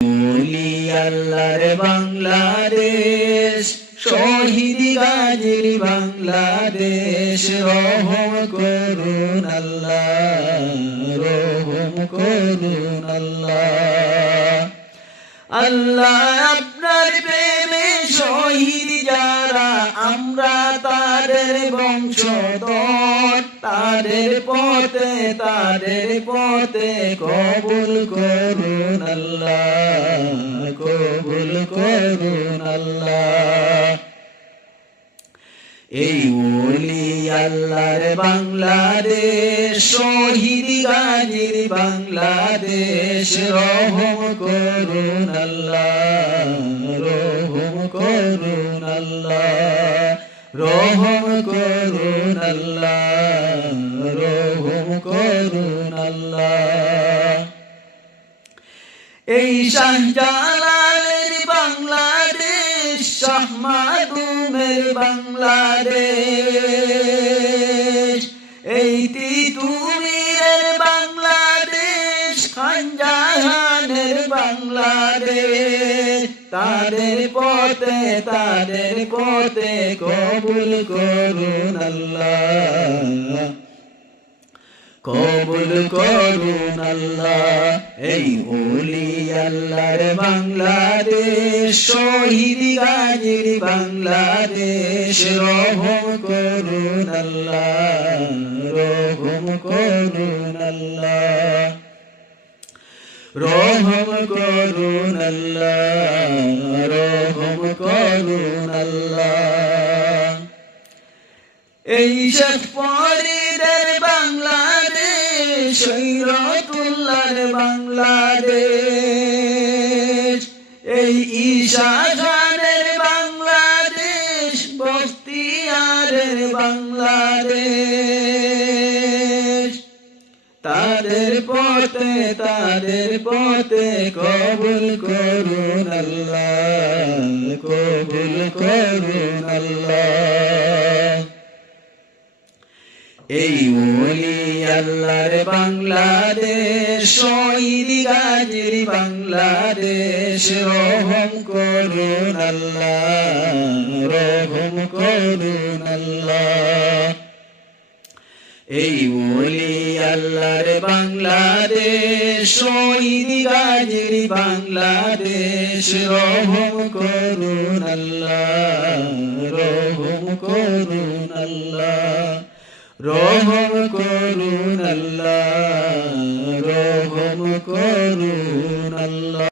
ওলি আল্লাহর বাংলাদেশ, শহীদ গাজীর বাংলাদেশ, রহম করুন আল্লাহ, রহম করুন আল্লাহ। আল্লাহ আপনার প্রেমে শহীদ যারা, আমরা তাদের বংশধর, তাদের পথে কবুল করুন আল্লাহ, কবুল করুন আল্লাহ। এই ওলি আল্লাহর বাংলাদেশ, শহীদ গাজীর বাংলাদেশ, রহম করুন আল্লাহ, রহম করুন আল্লাহ, রহম করুন আল্লাহ, রহম করুন আল্লাহ। এই শাহজালালের বাংলাদেশ, শাহ মাদুমের বাংলাদেশ, এই তিতুমীরের বাংলাদেশ, খান জাহানের বাংলাদেশ, তাদের পথে কবুল করুন আল্লাহ, কবুল করুন আল্লাহ। এই ওলি আল্লাহর বাংলাদেশ, শহীদ গাজীর বাংলাদেশ, রহম করুন আল্লাহ, রহম করুন আল্লাহ, রহম করুন আল্লাহ, রহম করুন আল্লাহ। এই শেখ ফরিদের বাংলাদেশ, শৈরতুল্লাহর বাংলাদেশ, এই ঈশা খানের বাংলাদেশ, বখতিয়ারের বাংলাদেশ, তাদের পথে কবুল করুন আল্লাহ, কবুল করুন আল্লাহ। এই ওলি আল্লাহর বাংলাদেশ, শহীদ গাজীর বাংলাদেশ, রহম করুন আল্লাহ, রহম করুন আল্লাহ। এই ওলি আল্লাহর বাংলাদেশ, শহীদ গাজীর বাংলাদেশ, রহম করুন আল্লাহ, রহম করুন আল্লাহ, রহম করুন আল্লাহ, রহম করুন আল্লাহ।